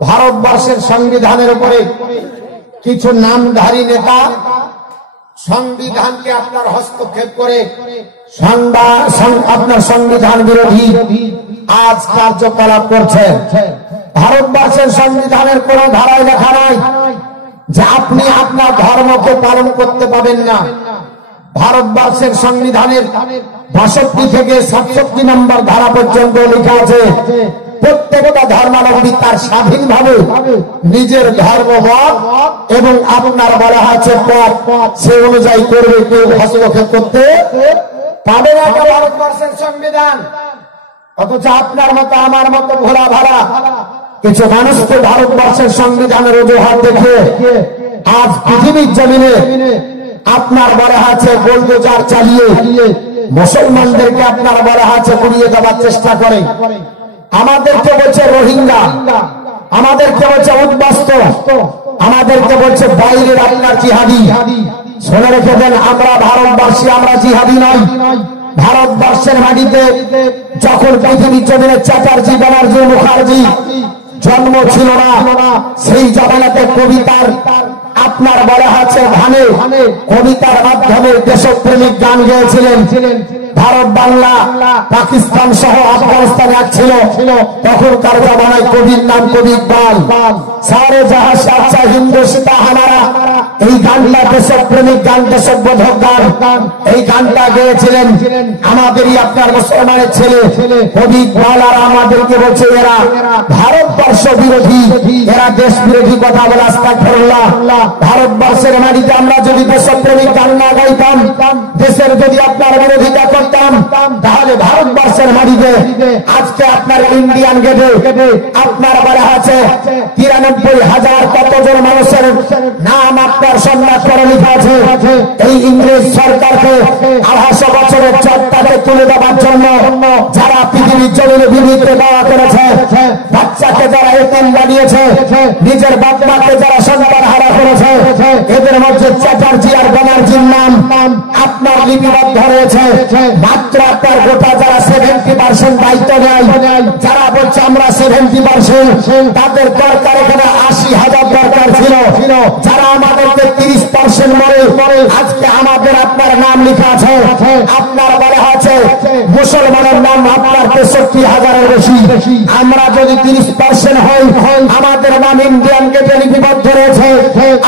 ভারতবর্ষের সংবিধানের উপরে কিছু নামধারী নেতা সংবিধানকে আপনার হস্তক্ষেপ করে আপনার সংবিধান বিরোধী আজ কার্যকলাপ করছে। ভারতবর্ষের সংবিধানের কোন ধারায় লেখা নাই যে আপনি আপনার ধর্মকে পালন করতে পাবেন না। ভারতবর্ষের সংবিধানের ৬২ থেকে ৬৭ নম্বর ধারা পর্যন্ত লেখা আছে প্রত্যেকটা ধর্মাবলম্বী তার স্বাধীনভাবে নিজের ধর্মমত এবং আপনার বলা হয়েছে পথ সে অনুযায়ী করবে, কেউ হস্তক্ষেপ করতে পাবে না। ভারতবর্ষের সংবিধান অথচ আপনার মতো আমার মতো ভোলা ভাড়া কিছু মানুষকে ভারতবর্ষের সংবিধানের অজুহাত দেখে আজ পৃথিবীর জমিনে আপনার বলা আছে বুলডোজার চালিয়ে মুসলমানদেরকে আপনার বলা আছে গুড়িয়ে দেওয়ার চেষ্টা করে। আমাদেরকে বলছে রোহিঙ্গা, আমাদেরকে বলছে উদ্বাস্ত, আমাদেরকে বলছে বাইরের আপনার জিহাদি। শুনে রেখে দেন, আমরা ভারতবাসী, আমরা জিহাদি নয়। ভারতবর্ষের মাটিতে যখন পৃথিবীর জমিনে চ্যাটার্জি, ব্যানার্জি, মুখার্জি জন্ম ছিল না, সেই জমানাতে কবিতার আপনার বলা হচ্ছে ভানে কবিতার মাধ্যমে দেশপ্রেমিক গান গেয়েছিলেন। ভারত, বাংলা, পাকিস্তান সহ আফগানিস্তান এক ছিল তখনকার জমানায় কবির নাম কবি ইকবাল। সারে জাহাজ আচ্ছা হিন্দু সীতা হামারা, এই গানটা দেশপ্রেমিক গান, দেশবোধক গান, এই গানটা গেয়েছিলেন আমাদেরই আপনার মুসলমানের ছেলে কবি ইকবাল। আর আমাদেরকে বলছে এরা ভারতবর্ষ বিরোধী, এরা দেশ বিরোধী কথা বলে। আস্তাগফিরুল্লাহ। ভারতবর্ষের মাটিতে আমরা যদি দেশপ্রেমিক গান না গাইতাম, দেশের যদি আপনার বিরোধিতা করতাম, তাহলে ভারতবর্ষের মাটিতে আজকে আপনার ইন্ডিয়ান গেটে আপনার বলা আছে ৯৩,০০০ কতজন মানুষের নাম আপনার সম্মান করে লেখা আছে। এই ইংরেজ সরকারকে ২৮০ বছরের চট্টাকে তুলে দেওয়ার জন্য যারা পৃথিবীর জমিনে বিবৃতি দেওয়া করেছে, বাচ্চাকে যারা এতিম বানিয়েছে, নিজের বাপ মাকে যারা সন্তান হারা করেছে, এদের মধ্যে চ্যাটার্জি আর ব্যানার্জির নাম আপনার লিপিবদ্ধ রয়েছে। মাত্র আপনার গোটা যারা 70% দায়িত্ব নেয়, যারা বলছে আমরা 70%, তাদের দরকার এখানে ৮০,০০০ দরকার ছিল। যারা আমাদেরকে ৩০% মরে আজকে আমাদের আপনার নাম লেখা আছে। আপনার বলা আছে মুসলমানের নাম আপনার ৬৩,০০০-এর বেশি। আমরা যদি ৩০% হই, আমাদের নাম ইন্ডিয়ান গেটে লিপিবদ্ধ রয়েছে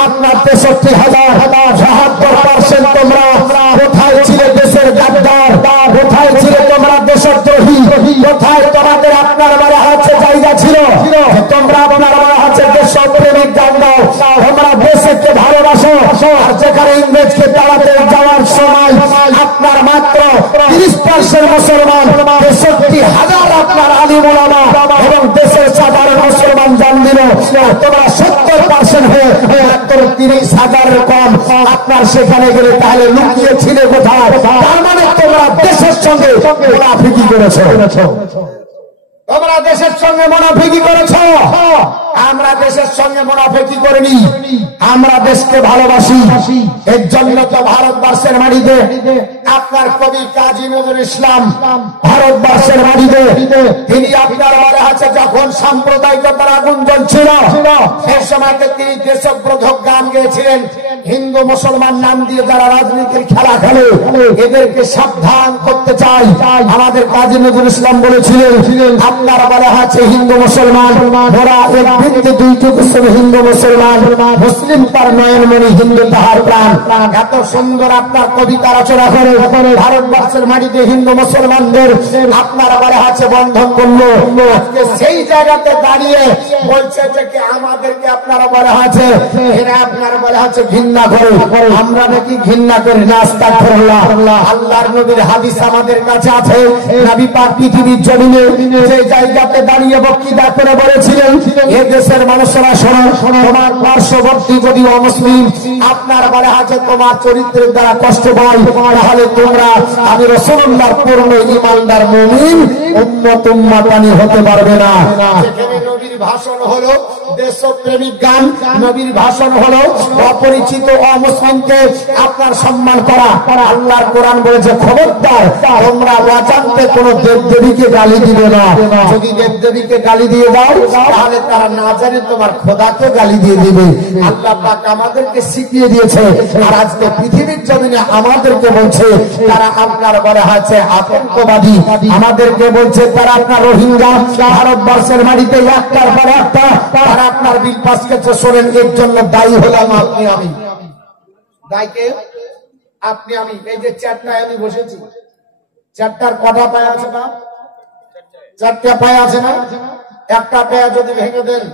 আপনার ৬৩,০০০। ৭৭% তোমরা কোথায় ছিলে দেশের গাদ্দার, কোথায় ছিলে তোমরা দেশদ্রোহী, কোথায় তোমাদের আপনার বলা হচ্ছে জায়গা ছিল তোমরা আপনার বলা হচ্ছে দেশপ্রেমিক গান গাও, তোমরা দেশকে ভালোবাসো। আর যেখানে ইংরেজকে তাড়াতে যাওয়ার সময় আপনার মাত্র ৩০% মুসলমান, ৬৩,০০০ আপনার আলিম ওলামা এবং দেশের সাধারণ মুসলমান জান দিল। তোমরা ৭০% হয়ে মাত্র ৩০,০০০ কম আপনার সেখানে গেলে তাহলে লুকিয়ে ছিলে কোথায়? তার মানে তোমরা দেশের সঙ্গে মুনাফিকি করেছো, তোমরা দেশের সঙ্গে মুনাফিকি করেছো। আমরা দেশের সঙ্গে মুনাফিকি করিনি, আমরা দেশকে ভালোবাসি। এর জন্য তো ভারতবর্ষের মাটিতে আপনার কবি কাজী নজরুল ইসলাম ভারতবর্ষের মাটিতে তিনি আপনার বলা আছে যখন সাম্প্রদায়িকতার আগুন জ্বলছিল সেই সময়তে তিনি দেশব্রোধক গান গেয়েছিলেন। হিন্দু মুসলমান নাম দিয়ে যারা রাজনীতির খেলা খেলে এদেরকে সাবধান করতে চাই। আমাদের কাজী নজরুল ইসলাম বলেছিলেন আপনার বলা আছে হিন্দু মুসলমান ওরা এক বৃত্তে দুইটুকু হিন্দু মুসলমান, মুসলিম তার নয়নমণি, হিন্দু তাহার প্রাণ। এত সুন্দর আপনার কবিতা রচনা করে ভারতবর্ষের মাটিতে হিন্দু মুসলমানদের আপনার বলা আছে বন্ধন করলো। আজকে সেই জায়গাতে দাঁড়িয়ে বলছে যে আমাদেরকে আপনারা বলা আছে এরা আপনার বলা আছে ঘৃণা করে, আমরা নাকি ঘৃণা করি না। আস্তাগফিরুল্লাহ। আল্লাহর নবীর হাদিস আমাদের কাছে আছে, নবী পাক পৃথিবীর জমিনে যে জায়গাতে দাঁড়িয়ে বক্তৃতা করে বলেছিলেন এ দেশের মানুষেরা শোনো, তোমার পার্শ্ববর্তী যদি অমুসলিম আপনার বলা আছে তোমার চরিত্রের দ্বারা কষ্ট পায়, তাহলে তোমরা আমি রাসূলুল্লাহর পূর্ণ ঈমানদার মুমিন উম্মত উম্মাতানি হতে পারবে না। যেখানে নবীর ভাষণ হলো দেশপ্রেমিক গান, নবীর ভাষণ হলো অপরিচিত অমুসলিমকে আপনার সম্মান করা। আল্লাহর কোরআন বলেছে খবরদার তোমরা অজান্তে কোন দেবদেবীকে গালি দিবে না। যদি দেবদেবীকে গালি দিয়ে দাও তাহলে তারা না জানে তোমার খোদাকে গালি দিয়ে দিবে। আল্লাহ পাক আমাদেরকে শিখিয়ে দিয়েছে, আর আজকে পৃথিবীর জমিনে আমাদেরকে বলছে তারা আপনার বলা হয়েছে আতঙ্কবাদী, আমাদেরকে বলছে তারা আপনার রোহিঙ্গা। ভারতবর্ষের মাটিতে একটার পর একটা তারা আপনার বিল পাস করছে। শোনেন, এর জন্য দায়ী হলাম আপনি আমি। দায়ীকে আপনি আমি। এই যে চারটায় আমি বসেছি, চারটার কটা পায়ে আছে না? চারটা পায়ে আছে না? একটা পায়ে যদি ভেঙে দেন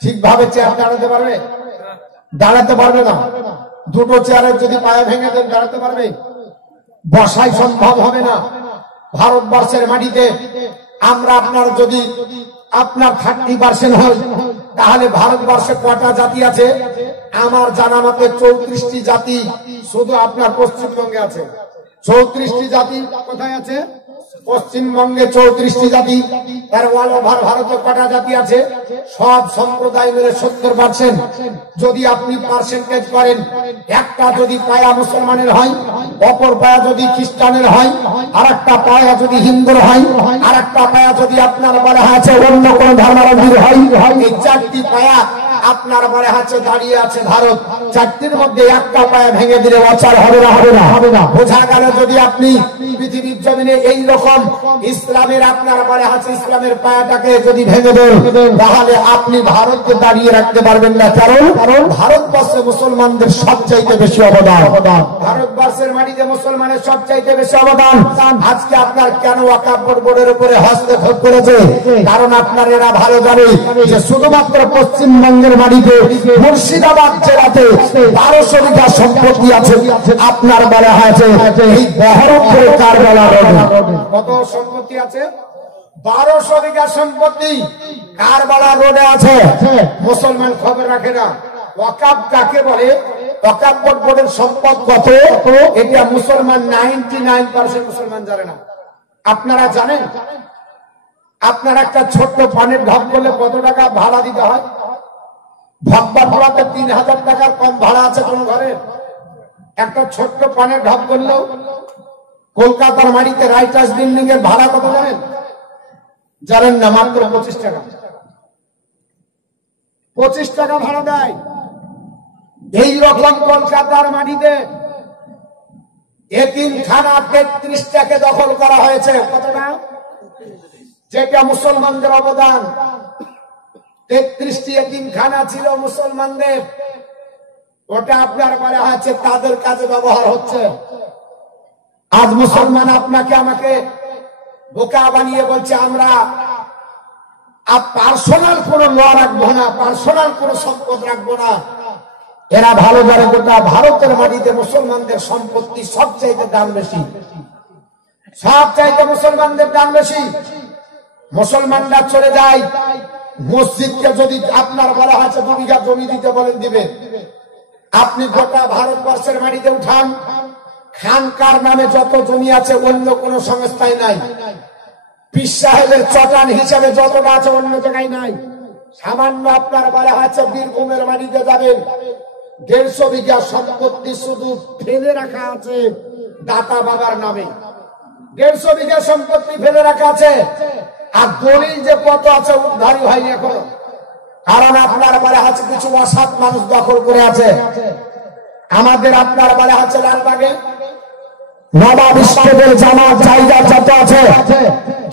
ঠিকভাবে চেয়ার দাঁড়াতে পারবে? দাঁড়াতে পারবে না। দুটো চেয়ারের যদি পায়ে ভেঙে দেন দাঁড়াতে পারবে? বসাই সম্ভব হবে না। ভারতবর্ষের মাটিতে আমরা আপনার যদি আপনার 30% হয় তাহলে ভারতবর্ষে কটা জাতি আছে? আমার জানা মতে 34টি জাতি শুধু আপনার পশ্চিমবঙ্গে আছে। 34টি জাতি কোথায় আছে? পশ্চিমবঙ্গে 34টি জাতি। তার অল ওভার ভারতে কটা জাতি আছে? সব সম্প্রদায় মিলে 70%। যদি আপনি পার্সেন্টেজ করেন, একটা যদি পায়া মুসলমানের হয়, অপর পায়া যদি খ্রিস্টানের হয়, আর একটা পায়া যদি হিন্দুর হয়, আর একটা পায়া যদি আপনার বলা আছে অন্য কোন ধর্মাবলম্বীর হয়, এই চারটি পায়া আপনার বলা আছে দাঁড়িয়ে আছে ভারত। চারটির মধ্যে একটা পায়া ভেঙে দিলে অচার হবে না? হবে না? হবে না। বোঝা গেল যদি আপনি পৃথিবীর জমিনে এই রকম ইসলামের আপনার বলা আছে ইসলামের পায়াটাকে যদি ভেঙে দেন তাহলে আপনি ভারতকে দাঁড়িয়ে রাখতে পারবেন না। কারণ ভারতবর্ষে মুসলমানদের সবচাইতে বেশি অবদান। ভারতবর্ষের মাটিতে মুসলমানের সবচাইতে বেশি অবদান। আজকে আপনার কেন ওয়াকফ বোর্ডের উপরে হস্তক্ষেপ করেছে? কারণ আপনার এরা ভালো জানে যে শুধুমাত্র পশ্চিমবঙ্গের মাটিতে মুর্শিদাবাদ জেলাতে 1200 বিঘা সম্পত্তি আছে। আপনার বলা হয়েছে এই বহরমপুরে কারবালা রোডে কত সম্পত্তি আছে? 1200 বিঘা সম্পত্তি কারবালা রোডে আছে। মুসলমান খবর রাখে না। ওয়াকফ কাকে বলে? ওয়াকফ বোর্ডের সম্পদ কত এটা মুসলমান 99% মুসলমান জানে না। আপনারা জানেন? আপনার একটা ছোট্ট পানের ঢপ করলে কত টাকা ভাড়া দিতে হয়? ভগবানপুরাতে 3000 টাকার কম ভাড়া আছে কোন ঘরে? একটা ছোট্ট পানের ঢপ করলেও কলকাতার মাটিতে রাইটার্স বিল্ডিং এর ভাড়া কত জানেন? জানেন না? মাত্র 25 টাকা। 25 টাকা ভাড়া দেয়। এই রকম কলকাতার মাটিতে এতিমখানা 33টাকে দখল করা হয়েছে। কতটা? যেটা মুসলমানদের অবদান। 33টি এতিমখানা ছিল মুসলমানদের। ওটা আপনার বলা হয়েছে তাদের কাজে ব্যবহার হচ্ছে। আজ মুসলমান আপনাকে আমাকে বোকা বানিয়ে বলছে আমরা পার্সোনাল কোন ল রাখবো না, পার্সোনাল কোন সম্পদ রাখবো না। এরা ভালো জানে গোটা ভারতের মাটিতে মুসলমানদের সম্পত্তি সবচাইতে দাম বেশি। সবচাইতে মুসলমানদের দাম বেশি। মুসলমানরা চলে যায় মসজিদকে যদি আপনার বলা হয়েছে 2 বিঘা জমি দিতে বলেন দিবে। আপনি গোটা ভারতবর্ষের মাটিতে উঠান, খানকার নামে যত জমি আছে অন্য কোন সংস্থায় নাই। পীর সাহেবের চটান হিসাবে যতটা আছে অন্য জায়গায় নাই। সামান্য আপনার বলা হয়েছে বীরভূমের মাটিতে যাবেন 150 বিঘা সম্পত্তি শুধু ফেলে রাখা আছে দাতা বাবার নামে। 150 বিঘা সম্পত্তি ফেলে রাখা আছে। আর দলিল যে কত আছে উদ্ধারই হয়নি এখনো। কারণ আপনার বলা হচ্ছে কিছু অসৎ মানুষ দখল করে আছে। আমাদের আপনার বলা হচ্ছে লালবাগে নবাব স্টেটের জায়গা যত আছে,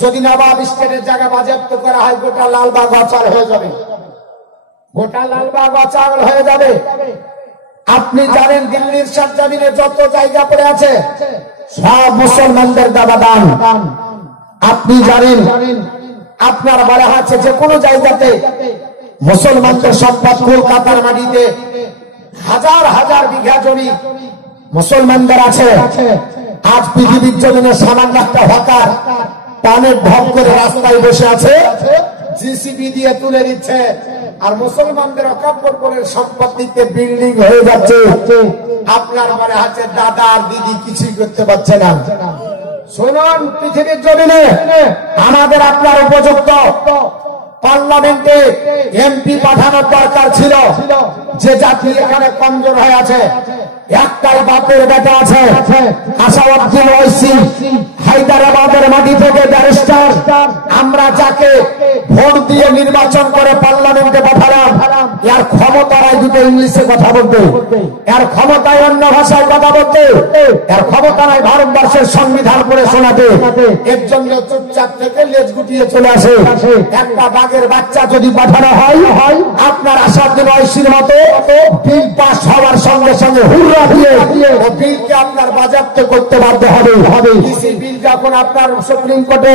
যদি নবাব স্টেটের জায়গা বাজেয়াপ্ত করা হয় গোটা লালবাগ অচল হয়ে যাবে। গোটা লালবাগ অচল হয়ে যাবে। আপনি জানেন দিল্লির সরজমিনে যত জায়গা পড়ে আছে সব মুসলমানদের দেওয়া দান। আপনি জানেন আপনার বলা হচ্ছে যে কোনো জায়গাতে মুসলমানদের সম্পদ কলকাতার মাটিতে হাজার হাজার বিঘা জমি মুসলমানদের আছে। আজ পৃথিবীর জমিনে সামান্য একটা হকার পানের ঢপ করে রাস্তায় বসে আছে, জিসিবি দিয়ে তুলে দিচ্ছে। আর মুসলমানদের অকাব্যের সম্পত্তিতে বিল্ডিং হয়ে যাচ্ছে। আপনার মনে হচ্ছে দাদা আর দিদি কিছুই করতে পারছে না। শুনুন, পৃথিবীর জমিনে আমাদের আপনার উপযুক্ত পার্লামেন্টে এমপি পাঠানোর দরকার ছিল। যে জাতি এখানে কমজোর হয়ে আছে, একটাই বাপের বেটা আছে, আসাউদ্দিন ওয়াইসি, হায়দ্রাবাদের মাটি থেকে ব্যারিস্টার। আমরা যাকে ভোট দিয়ে নির্বাচন করে পার্লামেন্টে পাঠালাম, এর ক্ষমতায় দুটো ইংলিশে কথা বলতে, এর ক্ষমতায় অন্য ভাষায় কথা বলতে, এর ক্ষমতা নাই ভারতবর্ষের সংবিধান পড়ে শোনাতে। এর জন্য চুপচাপ থেকে লেজ গুটিয়ে চলে আসে। একটা বাঘের বাচ্চা যদি পাঠানো হয়, আপনার আসাউদ্দিন ওয়াইসির মতো বিল পাস হওয়ার সঙ্গে সঙ্গে হুররা দিয়ে বিলকে আপনার বাজেয়াপ্ত করতে বাধ্য হবে। বিল যখন আপনার সুপ্রিম কোর্টে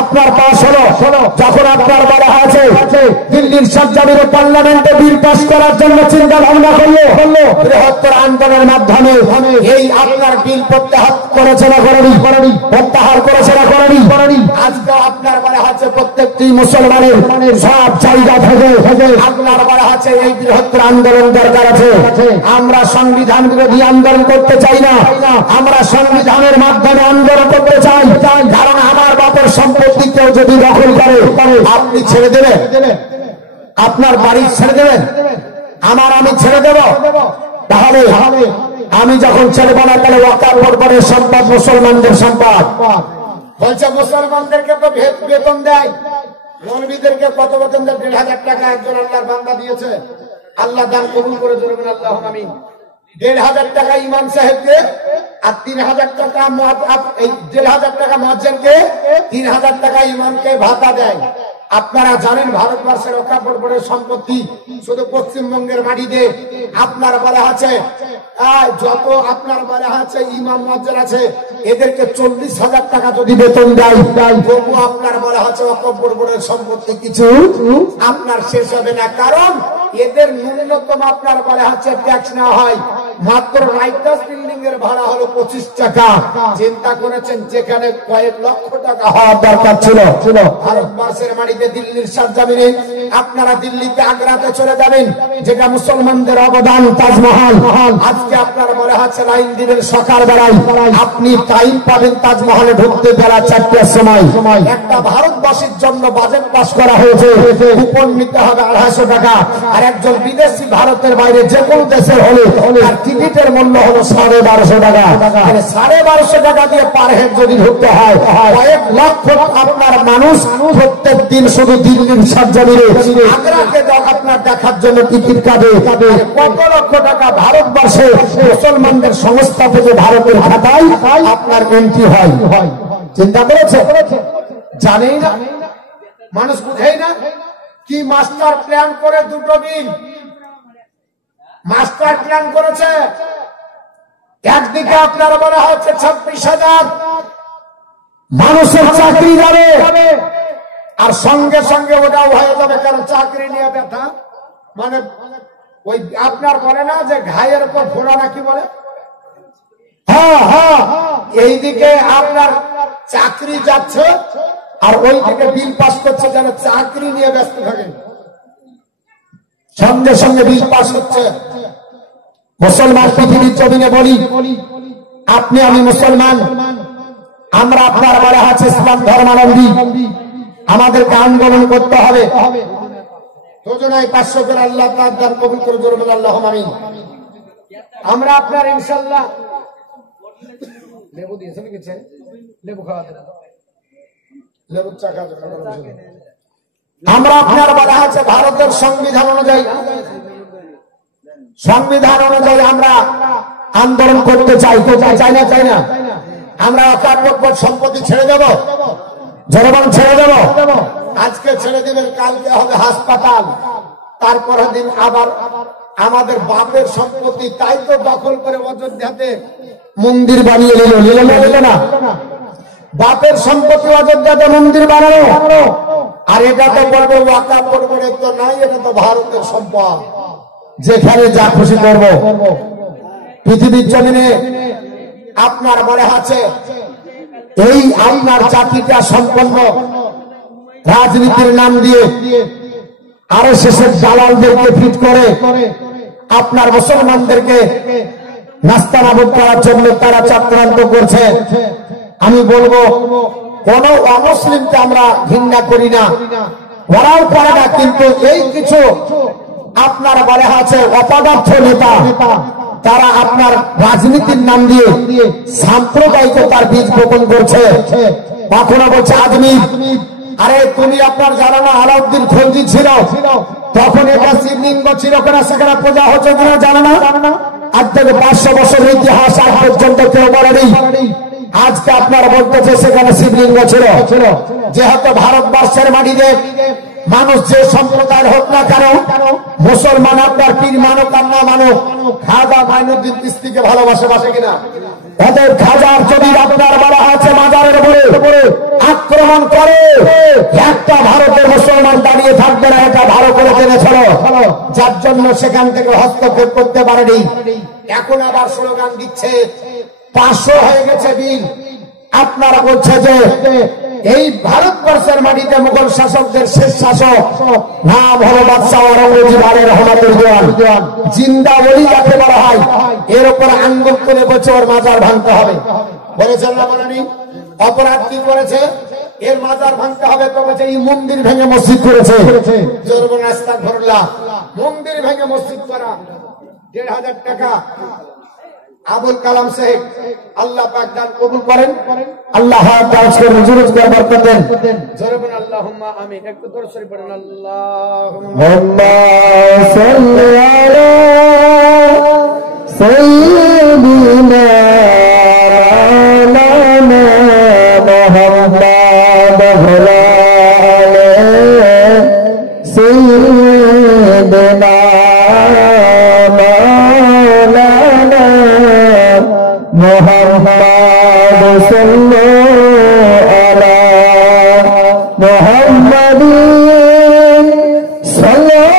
আপনার পাস হলো, যখন আপনার বলা হয়েছে দিল্লির সাবজামিনে পার্লামেন্টে বিল পাস করার জন্য চিন্তা ভাবনা করলো, বৃহত্তর আন্দোলনের মাধ্যমে এই আপনার বিল প্রত্যাহার করেছে না করেনি? প্রত্যাহার করেছে না করেনি? আজকে আপনার বলা হচ্ছে প্রত্যেকটি মুসলমানের সব জায়গা থেকে আপনার বলা হচ্ছে এই বৃহত্তর আন্দোলন দরকার আছে। আমরা সংবিধান বিরোধী আন্দোলন করতে চাই না, আমরা সংবিধানের মাধ্যমে আন্দোলন করতে চাই। কারণ আমার বাপের সম্পত্তি কেউ যদি দখল করে, আপনি ছেড়ে দেবেন? আপনার বাড়ি ছেড়ে দেবেন? আমি ছেড়ে দেব? তাহলে আমি যখন ছেড়ে না, তাহলে ওয়াকাফ বোর্ডের সম্পদ মুসলমানদের সম্পদ। বলছে মুসলমানদেরকে তো বেতন দেয়, মৌলবীদেরকে কত বেতন দেয়? 1,500 টাকা একজন আল্লাহর বান্দা দিয়েছে, আল্লাহ দান কবুল করে জোরবেন আল্লাহুম্মা আমিন। 1,500 টাকা ইমাম সাহেবকে আর 3,000 টাকা, এই 1,500 টাকা মুয়াজ্জিনকে, 3,000 টাকা ইমামকে ভাতা দেয়। আপনারা জানেন ভারতবর্ষের ওয়াকাফ বোর্ডের সম্পত্তি শুধু পশ্চিমবঙ্গের মাটিতে আপনার বলা আছে যত আপনার বলা আছে ইমাম মুয়াজ্জিন আছে, এদেরকে 40,000 টাকা যদি বেতন দেয়, তবু আপনার বলা আছে ওয়াকাফ বোর্ডের সম্পত্তি কিছু আপনার শেষ হবে না। কারণ এদের ন্যূনতম আপনার বলা আছে ট্যাক্স নেওয়া হয় মাত্র রাইটার্স বিল্ডিং এর ভাড়া হলো 25 টাকা। চিন্তা করেছেন যেখানে কয়েক লক্ষ টাকা হওয়ার দরকার ছিল। ভারতবর্ষের মাটিতে দিল্লির সাবজামিনে আপনারা দিল্লিতে আগ্রাতে চলে যাবেন, যেটা মুসলমানদের অবদান তাজমহল। আজকে আপনারা বলা হচ্ছে লাইন দিবেন সকাল বেলায়, আপনি টাইম পাবেন তাজমহলে ঢুকতে বেলা 4টার সময়। একটা ভারতবাসীর জন্য বাজেট পাস করা হয়েছে, কুপন নিতে হবে 250 টাকা। আর একজন বিদেশি ভারতের বাইরে যে কোনো দেশের হলে তার টিকিটের মূল্য হলো 1250 টাকা। 1250 টাকা দিয়ে পার হেড যদি ঢুকতে হয়, কয়েক লক্ষ আপনার মানুষ প্রত্যেক দিন শুধু দিল্লির সাবজামিনে আগ্রাকে আপনার দেখার জন্য টিকিট কাটে। কত লক্ষ টাকা ভারতবর্ষে মুসলমানদের সংস্থা থেকে ভারতের খাতায় আপনার এন্ট্রি হয়। চিন্তা করেছে? জানেই না মানুষ, বুঝেই না কি মাস্টার প্ল্যান করে দুটো দিন মাস্টার প্ল্যান করেছে। একদিকে আপনারা বলা হচ্ছে 26,000 মানুষের চাকরি যাবে, আর সঙ্গে সঙ্গে ওটাও হয়ে যাবে। কারণ চাকরি নিয়ে ব্যথা, মানে ওই আপনার বলে না যে ঘায়ের উপর ফোড়া নাকি বলে, এইদিকে আপনার চাকরি যাচ্ছে আর ওইদিকে বিল পাস করছে যেন চাকরি নিয়ে ব্যস্ত থাকে। সঙ্গে সঙ্গে বিল পাস হচ্ছে। মুসলমান পৃথিবীর জমিনে বলি, আপনি আমি মুসলমান, আমরা আপনার বলা আছে ইসলাম ধর্মাবলম্বী, আমাদেরকে আন্দোলন করতে হবে। যোজনায় 500 করে আল্লাহ তার দান কবুল করে জোরবেন আল্লাহুম্মা আমিন। আমরা আপনার ইনশাআল্লাহ লেবু দিয়েছেন কিছু, লেবু খাওয়াতে লেবু চা খাওয়াতে। আমরা আপনার বলা আছে ভারতের সংবিধান অনুযায়ী আমরা আন্দোলন করতে চাই। চাই না আমরা ওয়াকাফ সম্পত্তি ছেড়ে দেব, জনগণ ছেড়ে দেব। আজকে ছেড়ে দেবেন, কালকে হবে হাসপাতাল, তারপরের দিন আবার আমাদের বাপের সম্পত্তি তাই তো দখল করে অযোধ্যাতে মন্দির বানিয়ে নিল না। বাপের সম্পত্তি অযোধ্যাতে মন্দির বানানো, আর এটা তো বলবো ওয়াকাফ বোর্ডের তো নাই, এটা তো ভারতের সম্পদ, যেখানে যা খুশি করব। পৃথিবীর জমিনে আপনার মনে আছে এই আপনার জাতিটা সম্পন্ন রাজনীতির নাম দিয়ে RSS এর দালালদেরকে ফিট করে আপনার মুসলমানদেরকে নাস্তানাবুদ করার জন্য তারা চক্রান্ত করছে। আমি বলবো কোন অমুসলিমকে আমরা ঘৃণা করি না, ওরাও করে না, কিন্তু এই কিছু আপনার বলা আছে অপদার্থ নেতা, তারা আপনার রাজনীতির নাম দিয়ে সাম্প্রদায়িকতার বীজ বপন করছে। কখনো বলছে আদমি, আরে তুমি আপনার জানো না আলাউদ্দিন খলজি ছিল, তখন এটা শিবলিঙ্গ ছিল কিনা, সেখানে পূজা হচ্ছে কিনা জানো না? আজ থেকে 500 বছরের ইতিহাস আজ পর্যন্ত কেউ বলেনি। আজকে আপনারা বলতেছে সেখানে শিবলিঙ্গ ছিল। যেহেতু ভারতবর্ষের মাটিতে মানুষ যে সম্প্রদায়ের হোক না কেন, মুসলমান আপনার পীর মানুক আর না মানুক, খাজা মাইনুদ্দিন চিশতিকে ভালোবাসে, বাসে কিনা? তাদের খাজার যদি আপনার বলা আছে মাজারের উপরে আক্রমণ করে, একটা ভারতের মুসলমান দাঁড়িয়ে থাকবে না, এটা ভালো করে জেনেছিল, যার জন্য সেখান থেকে হস্তক্ষেপ করতে পারেনি। এখন আবার স্লোগান দিচ্ছে 500 হয়ে গেছে বিল। আপনারা বলছে যে এই ভারতবর্ষের মাটিতে মুঘল শাসকদের শেষ শাসক নাম হলো বাদশাহ আওরঙ্গজেব আলাইহির রহমাতুল্লাহ, জিন্দা ওলি যাকে বলা হয়, এর উপর আঙ্গুল তুলে বলছে ওর মাজার ভাঙতে হবে। বলেছেন না বলেনি? অপরাধ কি করেছে? এর মাজার ভাঙতে হবে। তো বলছে এই মন্দির ভেঙে মসজিদ করেছে। জোরবন আস্তাগফিরুল্লাহ, মন্দির ভেঙে মসজিদ করা 1,500 টাকা। আবুল কালাম সাহেব, আল্লাহ পাক দান কবুল করেন, আল্লাহ তাআলা রুজুরুজ করে বরকত দেন। জোরে বলেন আল্লাহুম্মা আমিন। একটু দরুদ শরীফ পড়েন। আল্লাহুম্মা সাল্লি আলা সাইয়্যিদিনা মাওলানা মুহাম্মাদ ওয়া আলা সাইয়্যিদিনা মোহাম্মদ সাল্লাল্লাহু আলা মুহাম্মাদিন সাল্লাল্লাহু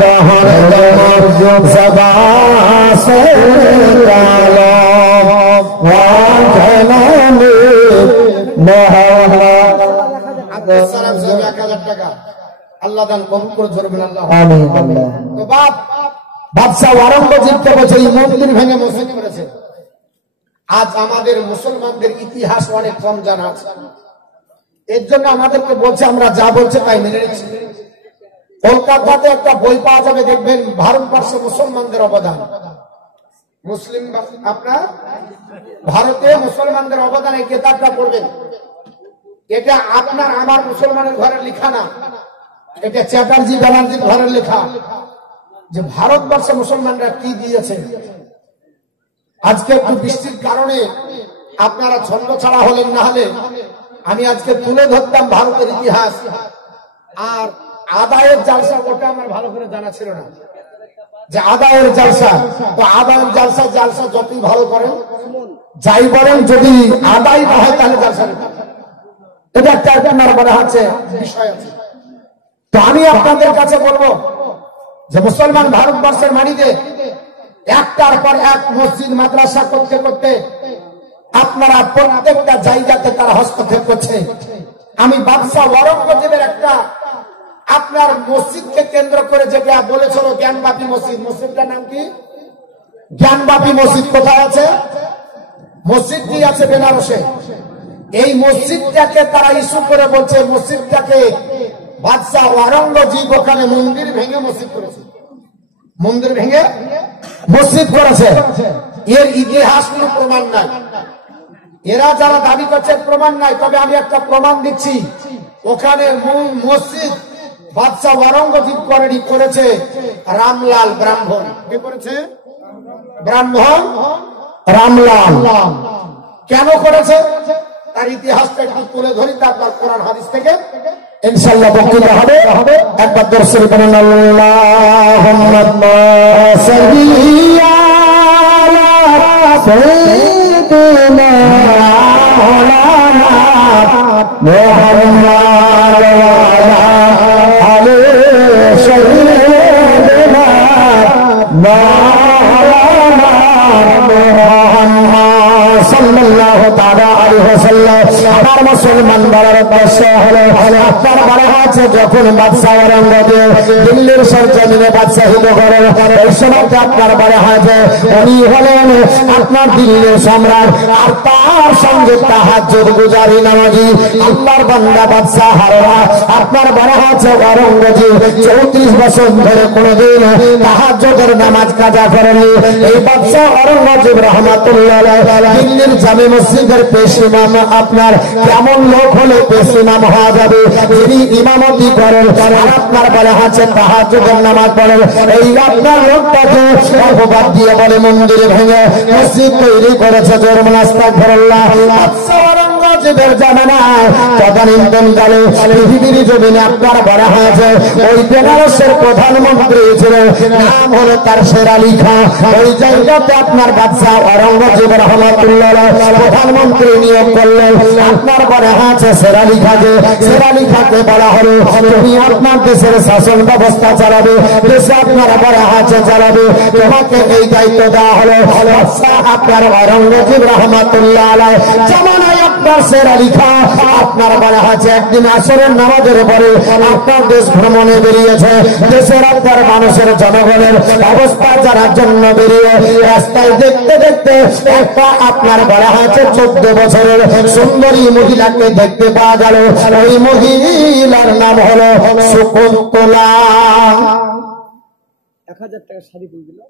মুহাম্মদ জবা সে কালাম ওয়া কালামে মুহাম্মদ। সালাম সাহেব 1000 টাকা আল্লাহ দান কবুল করে ধরবেন। আল্লাহ আমিন। তো বাদশাহ আওরঙ্গজেবকে বলছে এই মন্দির ভেঙে মসজিদ করেছে। আজ আমাদের মুসলমানদের ইতিহাস অনেক কম জানা আছে, এর জন্য আমাদেরকে বলছে আমরা যা বলছে তাই মেনে নিচ্ছি। কলকাতাতে একটা বই পাওয়া যাবে, দেখবেন ভারতবর্ষে মুসলমানদের অবদান। মুসলিম আপনার ভারতে মুসলমানদের অবদান, এই কিতাবটা পড়বেন। এটা আপনার আমার মুসলমানের ঘরের লেখা না, এটা চ্যাটার্জি ব্যানার্জির ঘরের লেখা, যে ভারতবর্ষে মুসলমানরা কি দিয়েছে। আজকে একটু বৃষ্টির কারণে আপনারা ছন্দ ছাড়া হলেন, না হলে আমি আজকে তুলে ধরতাম ভারতের ইতিহাস। আর আদায়ের জালসা, ওটা আমার ভালো করে জানা ছিল না যে আদায়ের জালসা। তো আদায়ের জালসা যতই ভালো করেন যাই বলেন, যদি আদায় না হয় তাহলে জালসা এটা একটা আপনার বলা হচ্ছে বিষয় আছে। তো আমি আপনাদের কাছে বলবো যে মুসলমান ভারতবর্ষের মাটিতে একটার পর এক মসজিদ মাদ্রাসা করতে করতে আপনারা প্রত্যেকটা জায়গাতে তারা হস্তক্ষেপ করছে। আমি বাদশাহ আওরঙ্গজেবের একটা আপনার মসজিদকে কেন্দ্র করে যেটা বলেছিল জ্ঞানবাপী মসজিদ, মসজিদটার নাম কি? জ্ঞানবাপী মসজিদ কোথায় আছে? মসজিদটি আছে বেনারসে। এই মসজিদটাকে তারা ইস্যু করে বলছে মসজিদটাকে বাদশাহ আওরঙ্গজেব ওখানে মন্দির ভেঙে মসজিদ করেছে, মন্দির ভেঙে মসজিদ করেছে। এর ইতিহাস কোন প্রমাণ নাই, এরা যারা দাবি করছে প্রমাণ নাই। তবে আমি একটা প্রমাণ দিচ্ছি, ওখানে মসজিদ বাদশাহ আওরঙ্গজেব করেনি, করেছে রামলাল ব্রাহ্মণ। কি করেছে? ব্রাহ্মণ রামলাল। কেন করেছে তার ইতিহাসটা একটু তুলে ধরি, তারপর কোরআন হাদিস থেকে ইনশাআল্লাহ বক্তব্য হবে। একবার দর্শন করেন আল্লাহুম্মা সাল্লি আলা সাইয়্যিদিনা মাওলানা মুহাম্মদ ওয়া আলা আলি সাইয়্যিদিনা মাওলানা মুহাম্মদ সাল্লাল্লাহু তাআলা আলাইহি ওয়াসাল্লাম। আমার মুসলমান বলার উদ্দেশ্য হলো আপনার বলা হয়েছে যখন বাদশাহ ঔরঙ্গজেব দিল্লির সরজমিনে বাদশাহিত করেন এই সময় আপনার বলা হয়েছে উনি হলেন আপনার দিল্লির সম্রাট আর তার সঙ্গে তাহাজ্জুদ গুজারি নামাজি আল্লাহর বান্দা বাদশাহ হাররা আপনার বলা হয়েছে ঔরঙ্গজেব 34 বছর ধরে কোনদিন তাহাজ্জুদের নামাজ কাজা করেনি এই বাদশাহ ঔরঙ্গজেব রহমাতুল্লাহ আলাইহি দিল্লির জামে মসজিদের পেশ ইমাম আপনার কেমন লোক হলে পেশ ইমাম হওয়া যাবে যিনি ইমামতি করেন আর আপনার বলা হয়েছে তাহাজ্জুদের নামাজ পড়েন এই আপনার লোকটাকে অপবাদ দিয়ে বলে মন্দিরে ভেঙে মসজিদ তৈরি করেছে জোর আস্তাগফিরুল্লাহ ঔরঙ্গজেবের জামানায় তদানীন্তনকালে পৃথিবীর জমিনে আপনার বলা হয়েছে ওই বেনারসের প্রধানমন্ত্রী ছিলেন নাম হলো তার শের আলী খাঁ ওই জায়গাতে আপনার বাদশাহ ঔরঙ্গজেব রহমাতুল্লাহ প্রধানমন্ত্রী নিয়োগ করলেন আপনার বলা হয়েছে শের আলী খাঁকে শের আলী খাঁকে বলা হলো তুমি আপনার দেশের শাসন ব্যবস্থা চালাবে দেশে আপনার বলা হয়েছে চালাবে তোমাকে এই দায়িত্ব দেওয়া হলো বাদশাহ আপনার ঔরঙ্গজেব রহমাতুল্লাহ আলাইহি জামানায় আপনার শের আলী খাঁ আপনার বলা হয়েছে একদিন আসরের নামাজের পরে আপনার দেশ ভ্রমণে বেরিয়েছে দেশের আপনার মানুষের জনগণের অবস্থা জানার জন্য বেরিয়ে রাস্তায় দেখতে দেখতে একটা আপনার বলা হয়েছে 14 বছরের সুন্দরী মহিলাকে দেখতে পাওয়া গেল ওই মহিলার নাম হলো শকুন্তলা 1000 টাকা শাড়ি করে দিল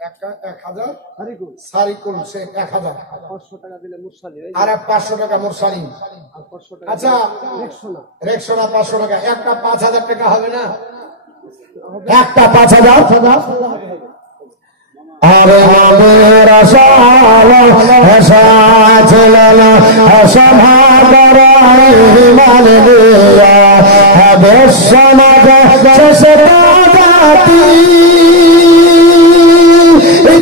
1000 শাড়ি কোন সে 1000 500 টাকা দিলে মুরসালি আর 500 টাকা মুরসালি আর 500 টাকা আচ্ছা রেকশোনা 500 টাকা একটা 5000 টাকা হবে না একটা 5000 আরে আমার ছিল না সমাদরাই হিমাল দিয়া হবে সমাজ শেষে জাতি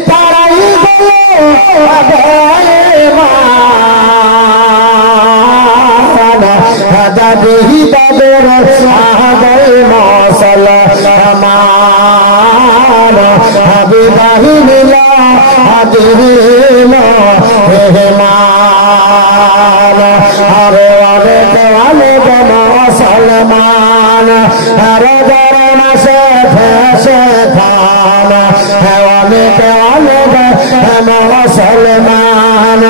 তারাই দাবি তাদের আহাদের মশলা আমার হাবি বাহিনীলা আদিল হেমান আরে অনেক অনেক মুসলমান রাজার মাসে ফেসে খান অনেক অনেক মুসলমান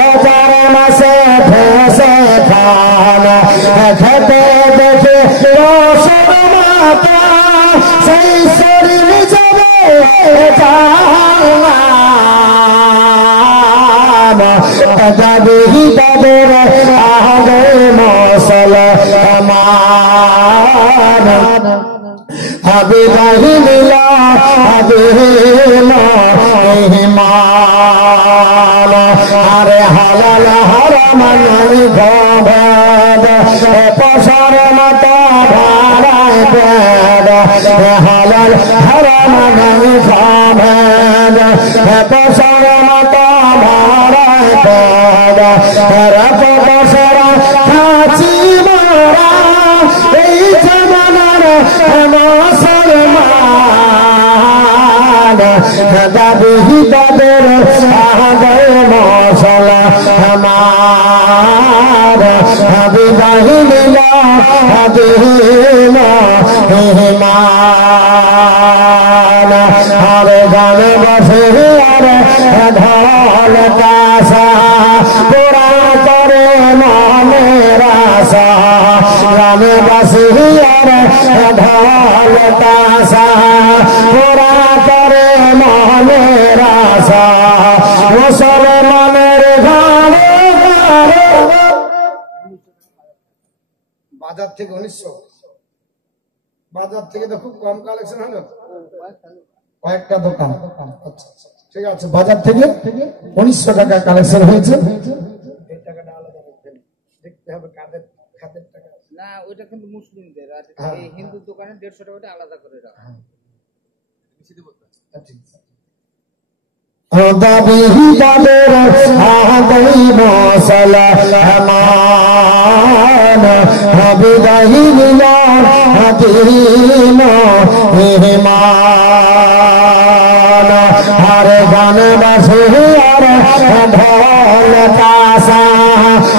রাজার মাসে ফেসে খান খেতে দেখে রসুন মাতা সেই শরীর যাবে যাবে তাদের আগে মশলা আমার হবে বাহিনীলা হবে হিমাল আরে হালাল হারামানি গবাদ পশার মতো ভাড়ায় বেদ হালাল হারামানি গবাদ পশার মতো ভাড়ায় বেদ রব পশারা খাচি মারা এই জামানার মুসলমান দাবি তাদের আগে মশলা আমার হাবি বাহিনীলা হাবিল হিমান আরে গানে বসে আরে ঢল কাসা পুরা করে মনের আশা গানে বসে আরে ঢল কাসা পুরা করে মনের আশা মুসলমানের ঘরে বাজার থেকে 1900 বাজার থেকে তো খুব কম কালেকশন হলো কয়েকটা দোকান আচ্ছা ঠিক আছে বাজার থেকে 1900 টাকা কালেকশন হয়েছে এই টাকাটা আলাদা রাখবেন দেখতে হবে কাদের খাতের টাকা না ওইটা কিন্তু মুসলিমদের আর এই হিন্দু দোকানে 150 টাকাটা আলাদা করে রাখা বেশি দেব দাবি তাদের আহাদাই মশলা আমার হবে বাহিনীলা হাদিল হিমান আর গান বাসে আর ঢল কাসা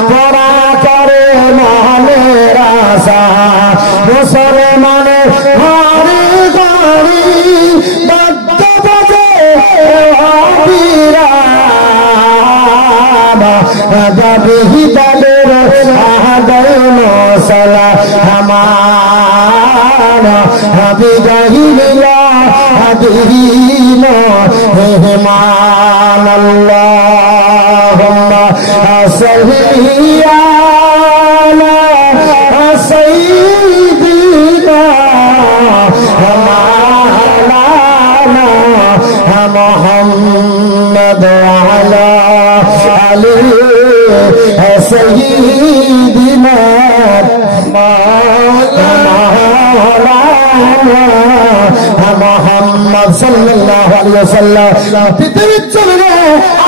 পড়া করে মনে আসা মুসলমানের ঘরে ঘরে বাদ্য বাজে বিহিতাদের আদয় মশলা আমার বিদাহিলা দিন হেমান আল্লাহুম্মা সাল্লি আলা সাইয়্যিদিনা মাওলানা মুহাম্মদ ওয়া আলা আলিহি সাইয়্যিদিনা মাওলানা মুহাম্মদ সাল্লাল্লাহু আলাইহি ওয়াসাল্লাম। পৃথিবীর জমিনে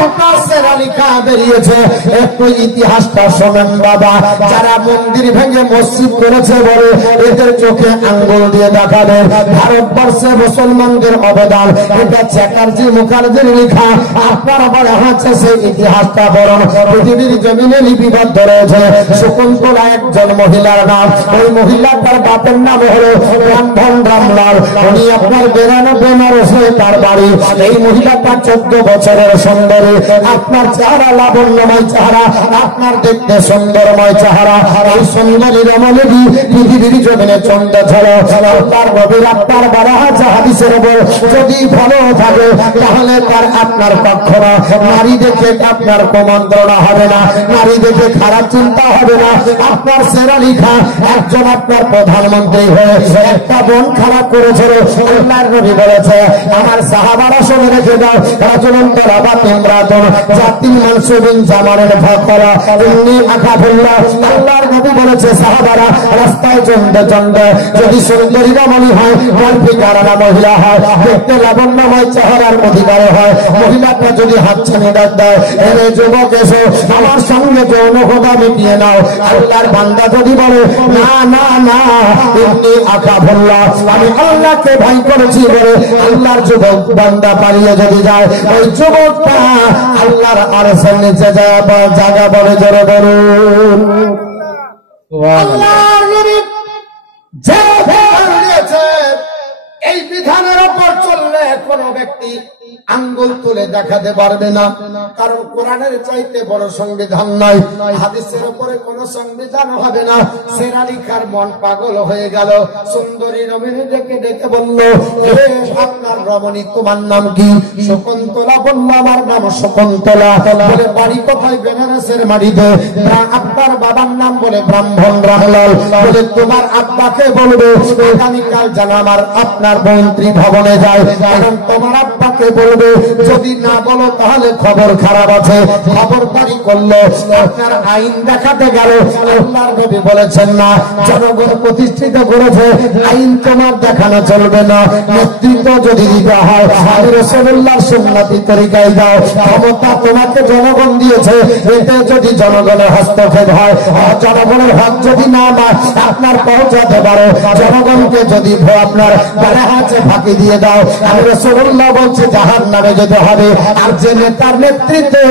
আপনার সেরা লেখা বেরিয়েছে, একটু ইতিহাসটা শোনেন বাবা। যারা মন্দির ভেঙে মসজিদ করেছে বলে এদের চোখে আঙ্গুল দিয়ে দেখাবে ভারতবর্ষে মুসলমানদের অবদান, এটা চ্যাটার্জি মুখার্জির লেখা। আপনার আবার হচ্ছে সেই ইতিহাসটা বরং পৃথিবীর জমিনে লিপিবদ্ধ রয়েছে। শকুন্তলা একজন মহিলার নাম, ওই মহিলাটার বাপের নাম হলো ব্রাহ্মণ রামলাল। উনি আপনার 92 বছরে তার বাড়ি। এই মহিলাটা 14 বছরের সুন্দরী, আপনার চেহারা লাবণ্যময় চেহারা, আপনার দেখতে সুন্দরময় চেহারা। এই সুন্দরী রমণী পৃথিবীর জমিনে চন্দ্র ছিল। তার নবীর আপনার 12,000 হাদিসের উপর যদি ভালো থাকে তাহলে তার আপনার কখনো নারী দেখে আপনার কুমন্ত্রণা হবে না, নারী দেখে খারাপ চিন্তা হবে না। আপনার সেরা লিখা একজন আপনার প্রধানমন্ত্রী হয়ে একটা বোন খারাপ করেছিল। আল্লাহর নবী বলেছে আমার সাহাবারা শুনে রেখে দাও, রাজুলুন তারাবা ইমরাতুন জাতিন মানসুবিন জামানের ফাকরা ইন্নী আখাফুল্লাহ। আল্লাহর নবী বলেছে সাহাবারা রাস্তায় চন্দ্র চন্দ্র যদি সুন্দরী রমণী হয়, গল্পিকারা মহিলা হয়, দেখতে লাবণ্যময় চেহারার অধিকারী হয়, মহিলাটা যদি হাতছানি ডাক দেয় এরে যুবক এসো আমার সঙ্গে যৌন খোদা মিটিয়ে নাও, আল্লাহর বান্দা যদি বলে না না না ইন্নী আখাফুল্লাহ আমি আল্লাহকে ভয় করেছি বলে আল্লাহর যুবক বান্দা পালিয়ে যদি যায়, ওই যুবকটা আল্লাহর আরশের নিচে যায় জায়গা বলে জোরে বলুন আল্লাহর নবী যে বিধান দিয়েছে এই বিধানের উপর চললে কোন ব্যক্তি আঙ্গুল তুলে দেখাতে পারবে না, কারণ কোরআনের চাইতে বড় সংবিধান নাই, হাদিসের উপরে কোন সংবিধান হবে না। সেরা লিখার মন পাগল হয়ে গেল, সুন্দরী রমণী ডেকে বলল আপনার রমণী তোমার নাম কি? শকুন্তলা বলল আমার নাম শকুন্তলা। বলে বাড়ি কোথায়? বেনারসের মাটিতে। আপনার বাবার নাম বলে ব্রাহ্মণ রামলাল। বলে তোমার আব্বাকে বলবে আগামীকাল যেন আমার আপনার মন্ত্রী ভবনে যায়, কারণ তোমার আব্বাকে বলবে যদি না বলো তাহলে খবর খারাপ আছে। খবর পারি করলো, আপনার আইন দেখাতে গেল। আল্লাহর নবী বলেছেন না, জনগণ প্রতিষ্ঠিত করেছে, আইন তোমার দেখানো চলবে না। নেতৃত্ব যদি দিতে হয় আমি রাসূলুল্লাহর সুন্নতি তরিকায় দাও। ক্ষমতা তোমাকে জনগণ দিয়েছে, এতে যদি জনগণের হস্তক্ষেপ হয়, জনগণের হক যদি না আপনার পৌঁছাতে পারো, জনগণকে যদি আপনার গায়ে হাতে ফাঁকি দিয়ে দাও, আমি রাসূলুল্লাহ বলছে জাহান্নামে যেতে হবে। আর যে নেতার নেতৃত্বে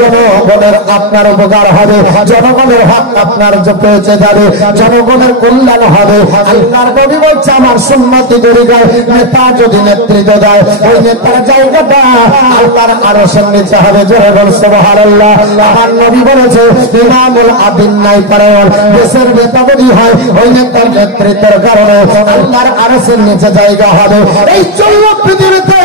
জনগণের আপনার উপকার হবে, জনগণের হক আপনার পৌঁছে যাবে, জনগণের কল্যাণ হবে। আল্লাহর নবী বলছে আমার সুন্নতি তরিকায় নেতা যদি নেতৃত্ব দেয়, ওই নেতার জায়গাটা আল্লাহর আরশের নিচে হবে। জোরে বল সুবহানাল্লাহ। আমার নবী বলেছে ইমামুল আদিন নাই পারেন, দেশের নেতা যদি হয় ওই নেতার নেতৃত্বের কারণে আল্লাহর আরশের নিচে জায়গা হবে। এই চলল পৃথিবীতে